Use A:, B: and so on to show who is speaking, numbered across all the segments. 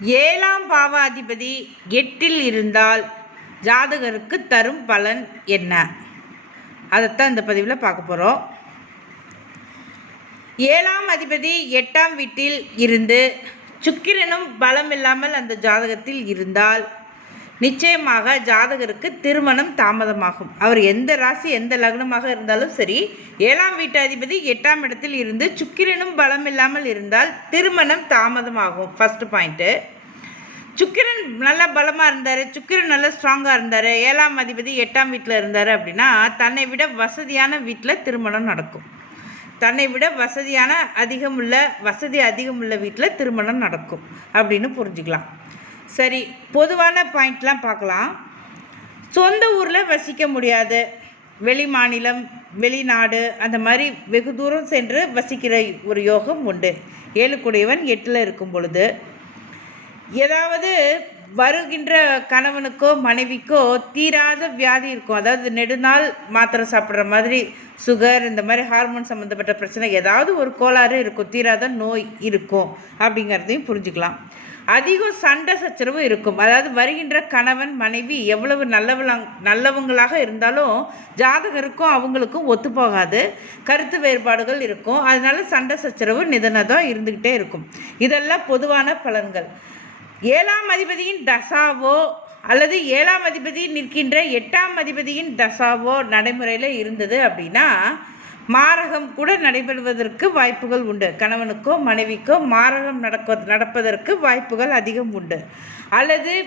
A: ஏழாம் பாவாதிபதி எட்டில் இருந்தால் ஜாதகருக்கு தரும் பலன் என்ன? அதைத்தான் இந்த பதிவில் பார்க்க போகிறோம் ஏழாம் அதிபதி எட்டாம் வீட்டில் இருந்து சுக்கிரனும் பலம் இல்லாமல் அந்த ஜாதகத்தில் இருந்தால் நிச்சயமாக ஜாதகருக்கு திருமணம் தாமதமாகும். அவர் எந்த ராசி எந்த லக்னமாக இருந்தாலும் சரி ஏழாம் வீட்டாதிபதி எட்டாம் இடத்தில் இருந்து சுக்கிரனும் பலம் இல்லாமல் இருந்தால் திருமணம் தாமதமாகும். ஃபஸ்ட்டு பாயிண்ட்டு சுக்கிரன் நல்லா பலமாக இருந்தார் சுக்கிரன் நல்லா ஸ்ட்ராங்காக இருந்தார் ஏழாம் அதிபதி எட்டாம் வீட்டில் இருந்தார் அப்படின்னா தன்னை விட வசதியான வீட்டில் திருமணம் நடக்கும். தன்னை விட வசதியான அதிகமுள்ள வசதி அதிகமுள்ள வீட்டில் திருமணம் நடக்கும். அப்படின்னு புரிஞ்சுக்கலாம். சரி பொதுவான பாயிண்ட்லாம் பார்க்கலாம். சொந்த ஊரில் வசிக்க முடியாது. வெளி மாநிலம் வெளிநாடு அந்த மாதிரி வெகு தூரம் சென்று வசிக்கிற ஒரு யோகம் உண்டு. ஏழுக்குடையவன் எட்டில் இருக்கும் பொழுது. ஏதாவது வருகின்ற கணவனுக்கோ மனைவிக்கோ தீராத வியாதி இருக்கும். அதாவது நெடுநாள் மாத்திரை சாப்பிட்ற மாதிரி சுகர் இந்த மாதிரி ஹார்மோன் சம்மந்தப்பட்ட பிரச்சனை ஏதாவது ஒரு கோளாறு இருக்கும். தீராத நோய் இருக்கும் அப்படிங்கிறதையும் புரிஞ்சுக்கலாம். அதிகம் சண்டை சச்சரவு இருக்கும். அதாவது வருகின்ற கணவன் மனைவி எவ்வளவு நல்லவளாங் நல்லவங்களாக இருந்தாலும் ஜாதகருக்கும் அவங்களுக்கும் ஒத்து போகாது. கருத்து வேறுபாடுகள் இருக்கும். அதனால சண்டை சச்சரவு நிதனதாக இருந்துக்கிட்டே இருக்கும். இதெல்லாம் பொதுவான பலன்கள். ஏழாம் அதிபதியின் தசாவோ அல்லது ஏழாம் அதிபதி நிற்கின்ற எட்டாம் அதிபதியின் தசாவோ நடைமுறையில் இருந்தது அப்படின்னா மாரகம் கூட நடைபெறுவதற்கு வாய்ப்புகள் உண்டு. கணவனுக்கோ மனைவிக்கோ மாரகம் நடக்க நடப்பதற்கு வாய்ப்புகள் அதிகம் உண்டு. அல்லது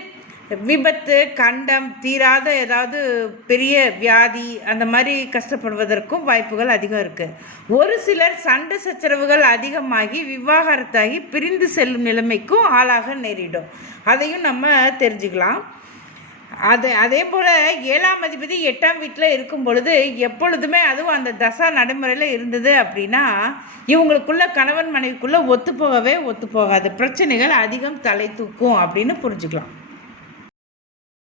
A: விபத்து கண்டம் தீராத ஏதாவது பெரிய வியாதி அந்த மாதிரி கஷ்டப்படுவதற்கும் வாய்ப்புகள் அதிகம் இருக்குது ஒரு சிலர் சண்டை சச்சரவுகள் அதிகமாகி விவாகரத்தாகி பிரிந்து செல்லும் நிலைமைக்கும் ஆளாக நேரிடும். அதையும் நம்ம தெரிஞ்சுக்கலாம். அது அதே போல் ஏழாம் அதிபதி எட்டாம் வீட்டில் இருக்கும் பொழுது எப்பொழுதுமே அதுவும் அந்த தசா நடைமுறையில் இருந்தது அப்படின்னா இவங்களுக்குள்ள கணவன் மனைவிக்குள்ளே ஒத்து போகவே ஒத்து போகாது பிரச்சனைகள் அதிகம் தலை தூக்கும் அப்படின்னு புரிஞ்சுக்கலாம்.